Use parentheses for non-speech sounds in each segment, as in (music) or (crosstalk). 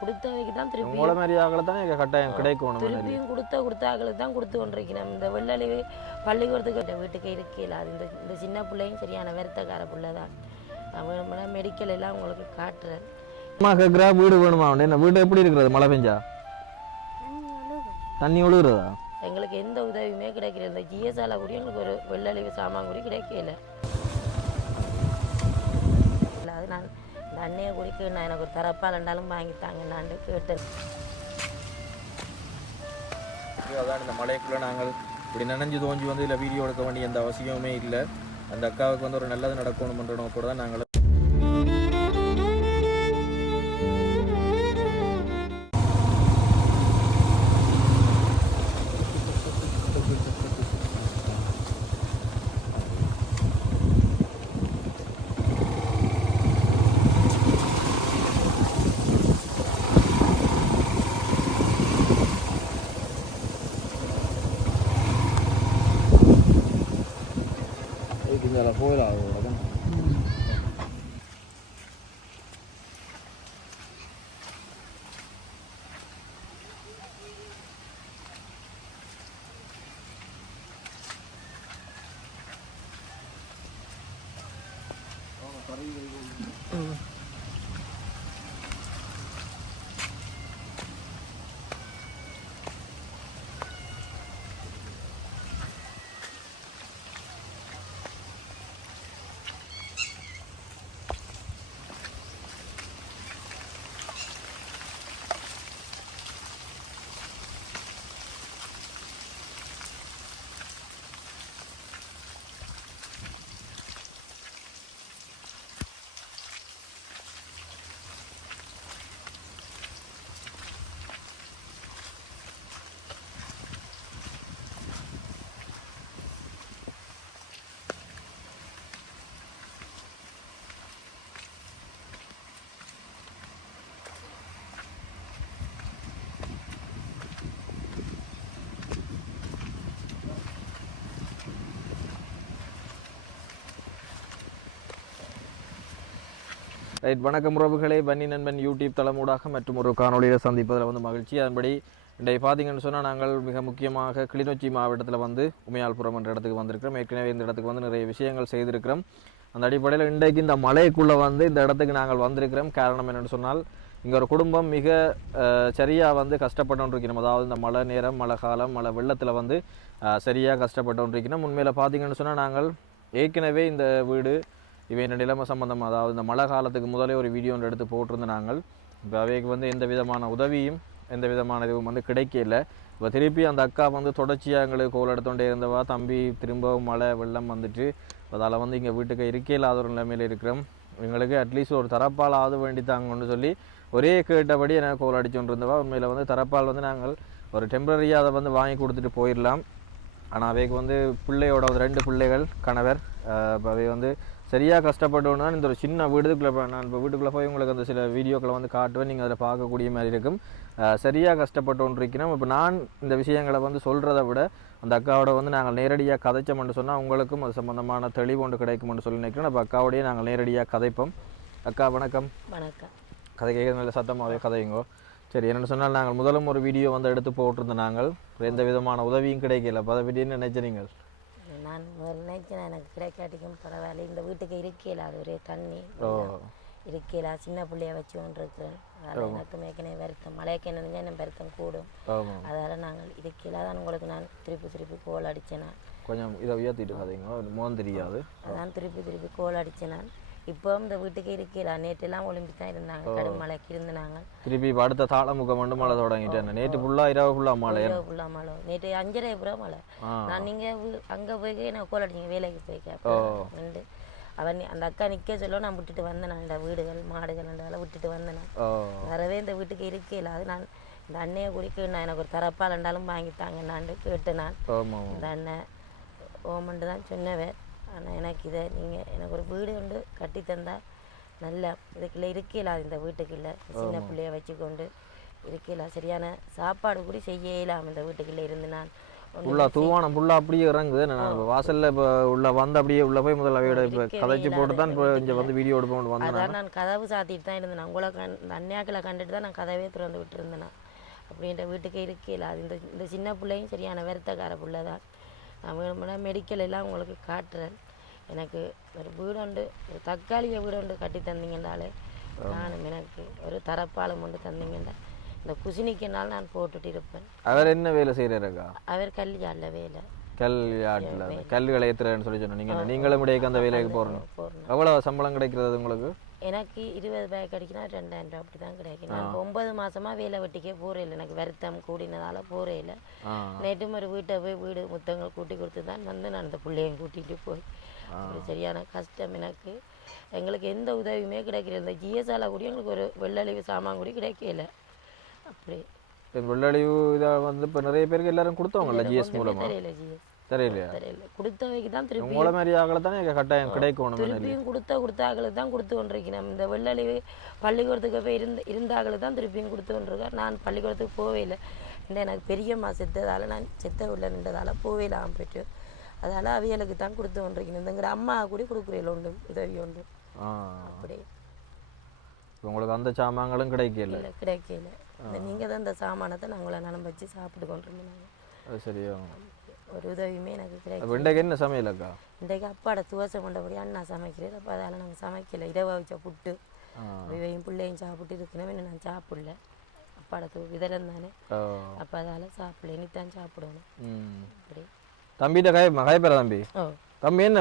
கொடுத்தவைக்கு தான் திருப்பி உங்களை மாதிரி ஆகலை தானே கட்டாயம் திருப்பியும் கொடுத்த கொடுத்த ஆக்களுக்கு தான் கொடுத்து கொண்டிருக்கிறோம். இந்த வெள்ளலி பள்ளிக்கூடத்துக்கு வீட்டுக்கு இருக்கல அது இந்த இந்த சின்ன பிள்ளையும் சரியான வருத்தக்கார பிள்ளை தான் மெடிக்கல் எல்லாம் உங்களுக்கு காட்டுறேன். அம்மா கேட்குறா வீடு வேணுமா? என்ன வீடு எப்படி இருக்கிறது? மழை பெஞ்சா? தண்ணி ஒழுகுறதா? எங்களுக்கு எந்த உதவியுமே கிடைக்கல. இந்த ஜிஎஸ்ஆல கூட எங்களுக்கு ஒரு வெள்ளலி சாமான் கூட கிடைக்கல. இல்ல, அது நான் இந்த அண்ணையை குடிக்க நான் எனக்கு ஒரு தரப்பால் இருந்தாலும் வாங்கி தாங்க நான் கேட்டேன். அதான் இந்த மழைக்குள்ளே நாங்கள் இப்படி நினைஞ்சு தோஞ்சி வந்து இல்லை வீடியோ எடுக்க வேண்டிய எந்த அவசியமுமே இல்லை. அந்த அக்காவுக்கு வந்து ஒரு நல்லது நடக்கணும்ன்ற நோக்கோட தான் நாங்கள் ரைட் வணக்கம் உறவுகளே. பன்னி நண்பன் யூடியூப் தளமூடாக மற்றும் ஒரு காணொலியில் சந்திப்பதில் வந்து மகிழ்ச்சி. அதன்படி இன்றைய பார்த்தீங்கன்னு சொன்னால் நாங்கள் மிக முக்கியமாக கிளிநொச்சி மாவட்டத்தில் வந்து உமையாள்புரம் என்ற இடத்துக்கு வந்திருக்கிறோம். ஏற்கனவே இந்த இடத்துக்கு வந்து நிறைய விஷயங்கள் செய்திருக்கிறோம். அந்த அடிப்படையில் இன்றைக்கு இந்த மலைக்குள்ளே வந்து இந்த இடத்துக்கு நாங்கள் வந்திருக்கிறோம். காரணம் என்னென்னு சொன்னால் இங்கே ஒரு குடும்பம் மிக சரியாக வந்து கஷ்டப்பட்டு அதாவது இந்த மழை நேரம் மழை காலம் மழை வெள்ளத்தில் வந்து சரியாக கஷ்டப்பட்டு உண்மையில் பார்த்தீங்கன்னு சொன்னால் நாங்கள் ஏற்கனவே இந்த வீடு இவை இந்த நிலைமை சம்பந்தம்? அதாவது இந்த மழை காலத்துக்கு முதலே ஒரு வீடியோ ஒன்று எடுத்து போட்டிருந்த நாங்கள். இப்போ அவைக்கு வந்து எந்த விதமான உதவியும் எந்த விதமான இதுவும் வந்து கிடைக்கல. இப்போ திருப்பி அந்த அக்கா வந்து தொடர்ச்சியாக எங்களுக்கு கோல் எடுத்துகிட்டே இருந்தவா? தம்பி திரும்பவும் மழை வெள்ளம் வந்துட்டு. அதால் வந்து இங்கே வீட்டுக்கு இருக்கே இல்லாத ஒரு நிலைமையில் இருக்கிறோம். எங்களுக்கு அட்லீஸ்ட் ஒரு தரப்பால் ஆக வேண்டித்தாங்கன்னு சொல்லி ஒரே கேட்டபடி எனக்கு கோல் அடிச்சுட்டு இருந்தவா உண்மையில் வந்து தரப்பால் வந்து நாங்கள் ஒரு டெம்பரரியாக அதை வந்து வாங்கி கொடுத்துட்டு போயிடலாம் ஆனால் அவைக்கு வந்து பிள்ளையோட ஒரு ரெண்டு பிள்ளைகள் கணவர் இப்போ அவை வந்து சரியாக கஷ்டப்பட்டோன்னா இந்த ஒரு சின்ன வீடுக்குள்ளே நான் இப்போ வீட்டுக்குள்ளே போய் உங்களுக்கு அந்த சில வீடியோக்களை வந்து காட்டுவேன். நீங்கள் அதில் பார்க்கக்கூடிய மாதிரி இருக்கும். சரியாக கஷ்டப்பட்டோன்னு இருக்கிறோம் இப்போ நான் இந்த விஷயங்களை வந்து சொல்கிறத விட அந்த அக்காவோட வந்து நாங்கள் நேரடியாக கதைச்சோம்னு சொன்னால் உங்களுக்கும் அது சம்மந்தமான தெளிவு ஒன்று கிடைக்கும்னு சொல்லி நினைக்கிறோம் அப்போ அக்காவோடய நாங்கள் நேரடியாக கதைப்போம். அக்கா வணக்கம். வணக்கம். கதை கேட்க நல்ல சத்தமாகவே கதையுங்கோ சரி என்னென்னு சொன்னால் நாங்கள் முதலும் ஒரு வீடியோ வந்து எடுத்து போட்டிருந்தோம் நாங்கள். எந்த விதமான உதவியும் கிடைக்கல. அதை பற்றி என்ன நினைச்சீங்க நான் நினைச்சேன் எனக்கு கிடைக்காட்டிக்கும் பரவாயில்ல. இந்த வீட்டுக்கு இருக்கல அது ஒரே தண்ணி ஓ. இருக்கல சின்ன பிள்ளைய வச்சு கொண்டிருக்கிறேன் அதனால் எனக்கு மேற்கனவே வருத்தம். மழைக்கு நினைஞ்சா என்ன வருத்தம் கூடும். அதால் நாங்கள் இருக்கல தான் உங்களுக்கு நான் திருப்பி திருப்பி கோல் அடித்தேன் கொஞ்சம் இதை உயர்த்திட்டு கதைங்க மோன் தெரியாது அதான் திருப்பி திருப்பி கோல் அடித்தேன் நான். இப்போ இந்த வீட்டுக்கு இருக்கல நேற்றெல்லாம் ஒளிம்பி தான் இருந்தாங்க கடும் மழைக்கு இருந்தாங்க திருப்பி அடுத்த தாளமுகம் வந்து மழை தொடங்கிட்டேன் நேற்று ஃபுல்லாக இரவு ஃபுல்லாக மழை. இரவு ஃபுல்லாக மழை. நேற்று அஞ்சரை அப்புறம் மழை. நான் நீங்கள் அங்கே போய் எனக்கு கோல் அடிங்க வேலைக்கு போய்க்க ஓ. வந்து அவன் அந்த அக்கா நிற்க சொல்ல நான் விட்டுட்டு வந்தேன். நான் இந்த வீடுகள் மாடுகள் அதெல்லாம் விட்டுட்டு வந்தேன். நான் வரவே இந்த வீட்டுக்கு இருக்கல. அது நான் இந்த அண்ணையை குடிக்க நான் எனக்கு ஒரு தரப்பால் இருந்தாலும் வாங்கித்தாங்க நான். கேட்டு நான் இந்த அண்ணன் ஓமன்ட்டு தான் சொன்னவன். ஆனால் எனக்கு இதை நீங்கள் எனக்கு ஒரு வீடு கொண்டு கட்டி தந்தா நல்ல இதுக்குள்ள இருக்கல இந்த வீட்டுக்குள்ள சின்ன பிள்ளைய வச்சுக்கொண்டு இருக்கல சரியான சாப்பாடு கூட செய்ய இயலாம இந்த வீட்டுக்குள்ள இருந்து நான் ஃபுல்லா தூவானம் ஃபுல்லா அப்படியே இறங்குது. நான் வாசல்ல இப்போ உள்ள வந்து அப்படியே உள்ள போய் முதல்ல அவையோட இப்போ கதைச்சு போட்டு தான் இப்போ இங்கே வந்து வீடியோ எடுப்போம் வந்தேன் அதான் நான். கதவு சாத்திட்டு தான் இருந்தேன். உங்களை கண் இந்த அந்நியாக்களை கண்டுட்டு தான் நான் கதவே திறந்து விட்டுருந்தேன் அப்படின்ற வீட்டுக்கு இருக்கையில் அது இந்த இந்த சின்ன பிள்ளையும் சரியான வருத்தக்கார பிள்ளை தான் நான் வேணும்னா மெடிக்கல் எல்லாம் உங்களுக்கு காட்டுறேன். எனக்கு ஒரு வீடு உண்டு ஒரு தற்காலிக வீடு உண்டு கட்டி தந்தீங்கன்னாலே நானும் எனக்கு ஒரு தரப்பாலம் ஒன்று தந்தீங்கன்னா இந்த குசினிக்குனால் நான் போட்டுட்டு இருப்பேன். அவர் என்ன வேலை செய்கிறாருக்கா அவர் கல்யாண வேலை. கல் ஆட்டில் கல்விகளை ஏற்றுறேன்னு சொல்லி சொன்னீங்க. நீங்கள் நீங்களும் இடையே அந்த வேலைக்கு போகிறோம் போடணும் எவ்வளோ சம்பளம் கிடைக்கிறது உங்களுக்கு? எனக்கு இருபது பேக் கிடைக்கினா ரெண்டாயிரம் ரூபா அப்படி தான் கிடைக்கும் நான் ஒன்பது மாசமா வேலை வெட்டிக்கே போகிறே இல்லை. எனக்கு வருத்தம் கூடினதால போகிறே இல்லை. ஆ. நேற்று ஒரு வீட்டை போய் வீடு முத்தங்கள் கூட்டி கொடுத்து தான் வந்து நான் அந்த பிள்ளையும் கூட்டிகிட்டு போய். சரியான கஷ்டம் எனக்கு. எங்களுக்கு எந்த உதவியுமே கிடைக்கல. இந்த ஜிஎஸ்ஆல கூட எங்களுக்கு ஒரு வெள்ளழிவு சாமான் கூட கிடைக்கல. அப்படி. வெள்ளழிவு இதை வந்து இப்போ நிறைய பேருக்கு எல்லாரும் கொடுத்தவங்கல்ல ஜிஎஸ் மூலமா? தெரியல ஜிஎஸ் தெரியலையா? தெரியல. கொடுத்தவைக்கு தான் திருப்பி உங்களை மாதிரி ஆகலை தானே கட்டாயம் கிடைக்கணும் திருப்பியும் கொடுத்த கொடுத்தாக்களுக்கு தான் கொடுத்து கொண்டிருக்கிறேன். இந்த வெள்ளழிவு பள்ளிக்கூடத்துக்கு போய் இருந்த இருந்தாக்களுக்கு தான் திருப்பியும் கொடுத்து கொண்டிருக்கேன் நான் பள்ளிக்கூடத்துக்கு போவே இல்லை. இந்த எனக்கு பெரியம்மா செத்ததால் நான் செத்த உள்ள நின்றதால போவே இல்லாமல் போயிட்டு அதால் அவியலுக்கு தான் கொடுத்து கொண்டிருக்கணும் இந்தங்கிற அம்மா கூட கொடுக்குறீங்கள உண்டு உதவி உண்டு. அப்படி உங்களுக்கு அந்த சாமான்களும் கிடைக்கல? இல்லை கிடைக்கல. நீங்கள் தான் இந்த சாமானத்தை நாங்கள நலம் வச்சு சாப்பிட்டு கொண்டிருந்தோம் அது சரியா? ஒரு உதவியுமே எனக்கு கிடைக்கல அப்போ இன்றைக்கு என்ன சமையல் அக்கா இன்றைக்கு அப்பாட துவசை கொண்டபடி அண்ணா சமைக்கிறது அப்போ அதால் நாங்கள் சமைக்கல இரவா வச்ச புட்டு இவையும் பிள்ளையும் சாப்பிட்டு இருக்கணும் இன்னும் நான் சாப்பிடல அப்பாட தூ விதரம் தானே. அப்போ அதால் சாப்பிடல இனித்தான் சாப்பிடணும் அப்படி தம்பிகிட்ட கை கைப்பேரா தம்பி தம்பி என்ன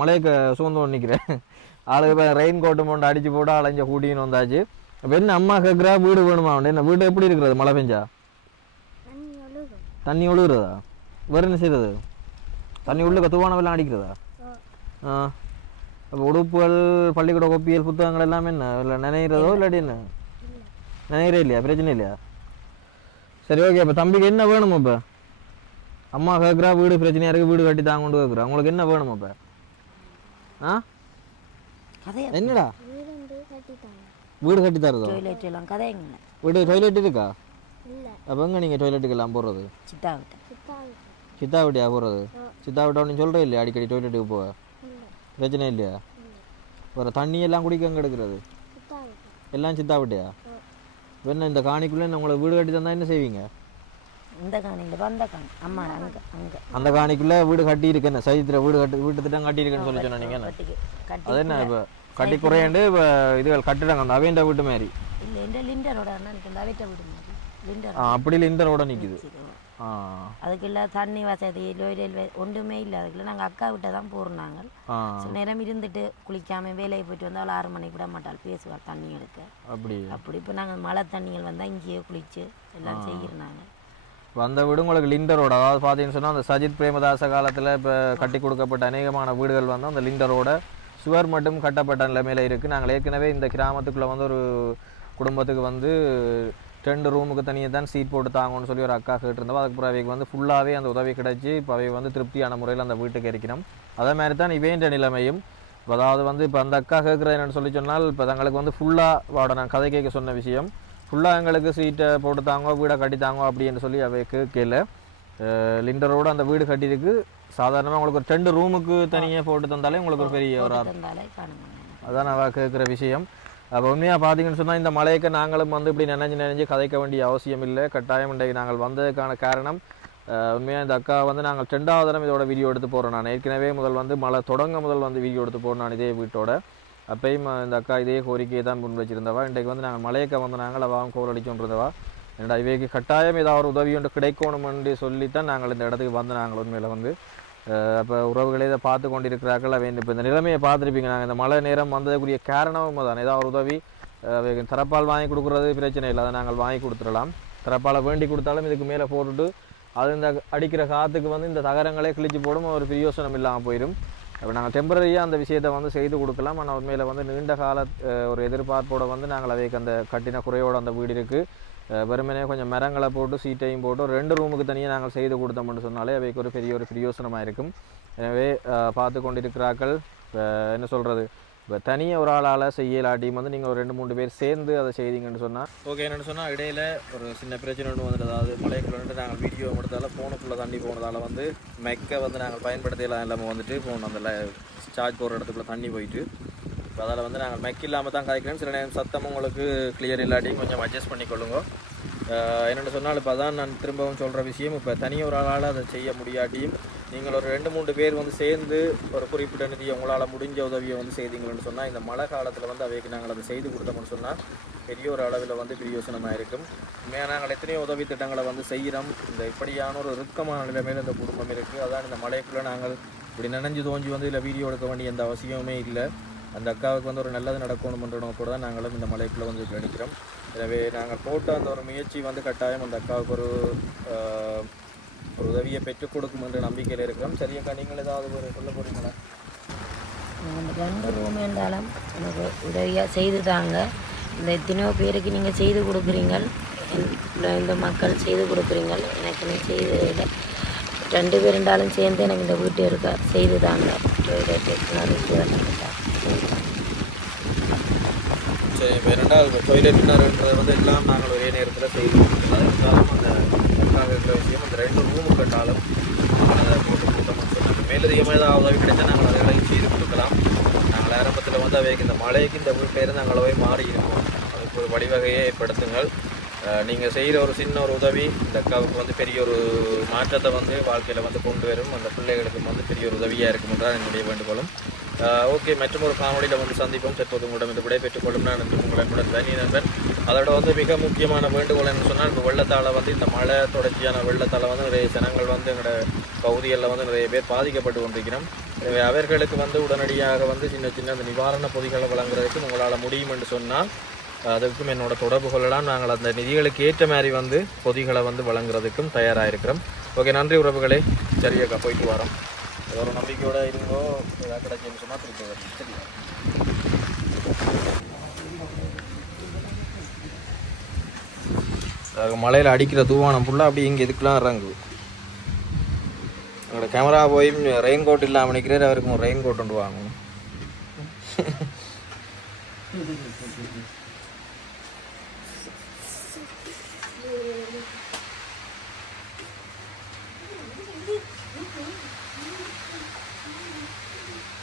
மலைக்கு சூழ்ந்து கொண்டு நிற்கிறேன் ஆளுக்கு இப்போ ரெயின் கோட்டு மொண்டு அடிச்சு போட்டு அலைஞ்ச கூட்டின்னு வந்தாச்சு அப்போ என்ன அம்மா கேட்குறா வீடு வேணுமா அவன் என்ன வீடு எப்படி இருக்கிறது மழை பெஞ்சா தண்ணி ஒழுகுறதா வேறு என்ன செய்யறது தண்ணி உள்ளுக்க தூவானவெல்லாம் அடிக்கிறதா? ஆ. அப்போ உடுப்புகள் பள்ளிக்கூட கோப்பியல் புத்தகங்கள் எல்லாமே என்ன? இல்லை. நினைக்கிறதோ இல்லாட்டி என்ன? நினைக்கிறே இல்லையா? பிரச்சனை இல்லையா? சரி ஓகே அப்போ தம்பிக்கு என்ன வேணும் இப்போ அம்மா கேட்குறா வீடு பிரச்சனையா இருக்கு வீடு கட்டி தாங்க கொண்டு கேட்குறா உங்களுக்கு என்ன வேணும் இப்போ ஆ? கதையா? என்னடா? வீடு கட்டி தருதோ? டொய்லெட் எல்லாம் கதைங்கள வீடு டாய்லெட் இருக்கா? அப்போ எங்கே நீங்கள் டாய்லெட்டுக்கு எல்லாம் போடுறது சித்தாவிட்ட சித்தா வீட்டியா போடுறது சித்தா விட்டா நீ சொல்கிறே இல்லையா அடிக்கடி டாய்லெட்டுக்கு போக பிரச்சனை இல்லையா? ஒரு தண்ணி எல்லாம் குடிக்க எங்கே எடுக்கிறது? எல்லாம் சித்தா விட்டியா என்ன இந்த காணிக்குள்ளே உங்களுக்கு வீடு கட்டி தந்தா என்ன செய்வீங்க? இந்த காணியில் வந்த காணி. அம்மா அங்கே அங்கே. அந்த காணிக்குள்ளே வீடு கட்டி இருக்கு என்ன சைத்தில் வீடு கட்டி வீட்டு திட்டம் கட்டி இருக்குன்னு சொல்லி சொன்ன நீங்கள் என்ன? கட்டிக்கு கட்டி அது என்ன இப்போ கட்டி குறையாண்டு இப்போ இதுகள் கட்டிடாங்க அந்த அவைண்ட வீட்டு மாதிரி. இல்லை இந்த லிண்டரோட அண்ணனுக்கு இந்த அவிட்ட விடு மாதிரி. லிண்டர் அப்படி லிண்டரோட நிற்குது ஆ. அதுக்கு இல்லை தண்ணி வசதி லோயல் ஒன்றுமே இல்லை. அதுக்குள்ள நாங்கள் அக்கா விட்ட தான் போகிறோம் நாங்கள் சில நேரம் இருந்துட்டு குளிக்காம வேலையை போயிட்டு வந்தால் ஆறு மணிக்கு விட மாட்டாள். பேசுவாள் தண்ணி எடுக்க. அப்படி. அப்படி இப்போ நாங்கள் மழை தண்ணிகள் வந்தால் இங்கேயே குளிச்சு எல்லாம் செய்கிறோம் நாங்கள் அந்த வீடு உங்களுக்கு லிண்டரோட. அதாவது பார்த்தீங்கன்னு சொன்னால் அந்த சஜித் பிரேமதாச காலத்தில் இப்போ கட்டி கொடுக்கப்பட்ட அநேகமான வீடுகள் வந்து அந்த லிண்டரோட சுவர் மட்டும் கட்டப்பட்ட நிலைமையில இருக்குது நாங்கள் ஏற்கனவே இந்த கிராமத்துக்குள்ளே வந்து ஒரு குடும்பத்துக்கு வந்து ரெண்டு ரூமுக்கு தனியாக தான் சீட் போட்டு தாங்கன்னு சொல்லி ஒரு அக்கா கேட்டிருந்தோம் அதுக்கு பிறகு அவைக்கு வந்து ஃபுல்லாகவே அந்த உதவி கிடைச்சி இப்போ அவை வந்து திருப்தியான முறையில் அந்த வீட்டுக்கு இருக்கிறோம் அதே மாதிரி தான் இவேண்ட நிலைமையும் அதாவது வந்து இப்போ அந்த அக்கா கேட்குறது என்னன்னு சொல்லி சொன்னால் இப்போ தங்களுக்கு வந்து ஃபுல்லாக வாட நான் கதை கேட்க சொன்ன விஷயம் ஃபுல்லாக எங்களுக்கு சீட்டை போட்டு தாங்கோ வீடை கட்டி தாங்கோ அப்படின்னு சொல்லி அவை கேட்கல. லிண்டரோட அந்த வீடு கட்டியிருக்கு. சாதாரணமாக உங்களுக்கு ஒரு ரெண்டு ரூமுக்கு தனியாக போட்டு தந்தாலே உங்களுக்கு ஒரு பெரிய ஒரு அதான் அவ கேட்குற விஷயம். அப்போ உண்மையாக பார்த்தீங்கன்னு சொன்னால் இந்த மலையக்க நாங்களும் வந்து இப்படி நினைஞ்சு நினைஞ்சு கதைக்க வேண்டிய அவசியம் இல்லை. கட்டாயம் இன்றைக்கு நாங்கள் வந்ததுக்கான காரணம் உண்மையாக இந்த அக்கா வந்து நாங்கள் ரெண்டாவது தரம் இதோட வீடியோ எடுத்து போகிறோம் நான். ஏற்கனவே முதல் வந்து மழை தொடங்க முதல் வந்து வீடியோ எடுத்து போகிறோம் நான் இதே வீட்டோட. அப்பையும் இந்த அக்கா இதே கோரிக்கையை தான் முன் வச்சிருந்தவா. இன்றைக்கு வந்து நாங்கள் மலையக்க வந்து நாங்கள் அவன் கோல் அடிச்சுருந்தவா என்னடா இவைக்கு கட்டாயம் ஏதாவது ஒரு உதவி ஒன்று சொல்லி சொல்லித்தான் நாங்கள் இந்த இடத்துக்கு வந்து நாங்கள் உண்மையில் வந்து அப்போ உறவுகளே இதை பார்த்து கொண்டிருக்கிறார்கள். அவை இப்போ இந்த நிலைமையை பார்த்துருப்பீங்க. நாங்கள் இந்த மழை நேரம் வந்ததுக்குரிய காரணமும் தான் ஏதாவது ஒரு உதவி தரப்பால் வாங்கி கொடுக்குறது பிரச்சனை இல்லை. அதை நாங்கள் வாங்கி கொடுத்துடலாம். தரப்பால் வேண்டி கொடுத்தாலும் இதுக்கு மேலே போட்டுட்டு அது இந்த அடிக்கிற காற்றுக்கு வந்து இந்த தகரங்களே கிழிச்சு போடும். ஒரு பிரயோசனம் இல்லாமல் போயிடும். அப்போ நாங்கள் டெம்பரரியாக அந்த விஷயத்தை வந்து செய்து கொடுக்கலாம். ஆனால் உண்மையில் வந்து நீண்ட கால ஒரு எதிர்பார்ப்போடு வந்து நாங்கள் அவைக்கு அந்த கட்டின குறையோட அந்த வீடு இருக்குது வெறுமனே கொஞ்சம் மரங்களை போட்டு சீட்டையும் போட்டு ரெண்டு ரூமுக்கு தனியாக நாங்கள் செய்து கொடுத்தோம்னு சொன்னாலே அவைக்கு ஒரு பெரிய ஒரு பிரயோசனமாக இருக்கும். எனவே பார்த்து கொண்டிருக்கிறார்கள். என்ன சொல்கிறது இப்போ தனியாக ஒரு ஆளால் செய்யலாட்டியும் வந்து நீங்கள் ஒரு ரெண்டு மூணு பேர் சேர்ந்து அதை செய்தீங்கன்னு சொன்னால் ஓகே என்னென்னு சொன்னால் இடையில ஒரு சின்ன பிரச்சனை ஒன்று வந்துட்டு அதாவது மலைக்குள்ள நாங்கள் வீடியோ எடுத்தால ஃபோனுக்குள்ளே தண்ணி போனதால் வந்து மெக்கை வந்து நாங்கள் பயன்படுத்தலாம் இல்லாமல் வந்துட்டு ஃபோன் அந்த சார்ஜ் போடுற இடத்துக்குள்ளே தண்ணி போயிட்டு இப்போ அதில் வந்து நாங்கள் மெக் இல்லாமல் தான் காய்க்கிறோம் சில நேரம் சத்தம் உங்களுக்கு கிளியர் இல்லாட்டியும் கொஞ்சம் அட்ஜஸ்ட் பண்ணிக்கொள்ளுங்க. ஆஹ் என்னென்னு சொன்னால் இப்போ தான் நான் திரும்பவும் சொல்கிற விஷயம். இப்போ தனி ஒரு ஆளால் அதை செய்ய முடியாட்டியும் நீங்கள் ஒரு ரெண்டு மூணு பேர் வந்து சேர்ந்து ஒரு குறிப்பிட்ட நிதியை உங்களால் முடிஞ்ச உதவியை வந்து செய்தீங்கன்னு சொன்னால் இந்த மழை காலத்தில் வந்து அவைக்கு நாங்கள் அதை செய்து கொடுத்தோம்னு சொன்னால் பெரிய ஒரு அளவில் வந்து பிரயோசனமாக இருக்கும். உண்மையாக நாங்கள் எத்தனையோ உதவி திட்டங்களை வந்து செய்கிறோம். இந்த இப்படியான ஒரு இறுக்கமான நிலைமையில் இந்த குடும்பம் இருக்குது அதான் இந்த மழைக்குள்ளே நாங்கள் இப்படி நினைஞ்சு தோஞ்சி வந்து இதில் வீடியோ எடுக்க வேண்டிய எந்த அவசியமே இல்லை. அந்த அக்காவுக்கு வந்து ஒரு நல்லது நடக்கணும்ன்ற நோக்கோட தான் நாங்களும் இந்த மலைக்குள்ளே வந்து நினைக்கிறோம் எனவே நாங்கள் போட்ட அந்த ஒரு முயற்சி வந்து கட்டாயம் அந்த அக்காவுக்கு ஒரு ஒரு உதவியை பெற்றுக் கொடுக்கும் என்ற நம்பிக்கையில் இருக்கிறோம். சரியக்கா நீங்கள் ஏதாவது ஒரு சொல்ல போகிறீங்களா ரெண்டு ரூம் இருந்தாலும் எனக்கு உதவியாக செய்து தாங்க. இந்த எத்தனையோ பேருக்கு நீங்கள் செய்து கொடுக்குறீங்க இந்த மக்கள் செய்து கொடுக்குறீங்க எனக்கு நீ செய்து இல்லை ரெண்டு பேர் இருந்தாலும் சேர்ந்து எனக்கு இந்த வீட்டு இருக்க செய்து தாங்க. டொய்லெட் கிணறு இப்போ ரெண்டாவது டொய்லெட் கிணறுன்றது வந்து எல்லாம் நாங்கள் ஒரே நேரத்தில் செய்து அது இருந்தாலும் அந்த அக்காவுக்கு இருக்கிற விஷயம் அந்த ரெண்டு ரூமு கட்டாலும் அதை போட்டு கொடுத்தோம்னு சொன்னாங்க. மேலதிகமாக ஏதாவது உதவி கிடைச்சா நாங்கள் அதை செய்து கொடுக்கலாம். நாங்கள் ஆரம்பத்தில் வந்து அவைக்கு இந்த மழைக்கு இந்த வீட்டிலேருந்து நாங்கள் போய் மாறி இருக்கோம். அதுக்கு ஒரு வழிவகையை ஏற்படுத்துங்கள். நீங்கள் செய்கிற ஒரு சின்ன ஒரு உதவி இந்த அக்காவுக்கு வந்து பெரிய ஒரு மாற்றத்தை வந்து வாழ்க்கையில் வந்து கொண்டு வரும். அந்த பிள்ளைகளுக்கு வந்து பெரிய ஒரு உதவியாக இருக்கும் என்றால் என்னுடைய வேண்டுகோளும். ஓகே மற்றும் ஒரு காணொலியில் வந்து சந்திப்போம். தற்போது உங்களிடம் இந்த விடை பெற்றுக்கொள்ளும் நான் என்று உங்களுடன் தனி நண்பன். அதோட வந்து மிக முக்கியமான வேண்டுகோள் என்று சொன்னால் இந்த வெள்ளத்தால் வந்து இந்த மழை தொடர்ச்சியான வெள்ளத்தால் வந்து நிறைய ஜனங்கள் வந்து எங்களோட பகுதிகளில் வந்து நிறைய பேர் பாதிக்கப்பட்டு கொண்டிருக்கிறோம். எனவே அவர்களுக்கு வந்து உடனடியாக வந்து சின்ன சின்ன அந்த நிவாரண பொதிகளை வழங்குறதுக்கு உங்களால் முடியும் என்று சொன்னால் அதுக்கும் என்னோட தொடர்பு கொள்ளலாம். நாங்கள் அந்த நிதிகளுக்கு ஏற்ற மாதிரி வந்து பொதிகளை வந்து வழங்குறதுக்கும் தயாராக இருக்கிறோம். ஓகே நன்றி உறவுகளே. சரியாக போயிட்டு வரோம். ஒரு நம்பிக்கையோட இருங்கோ ஏதாவது கிடைச்சுன்னு சொன்னால் திருப்பி வரும் சரியா? மலையில் அடிக்கிற தூவானம் ஃபுல்லாக அப்படியே இங்கே இதுக்கெலாம் இறங்குது எங்களோட கேமரா போய் ரெயின் கோட் இல்லாமல் நிற்கிறார் அவருக்கு ரெயின் கோட் கொண்டு வாங்கணும். (laughs)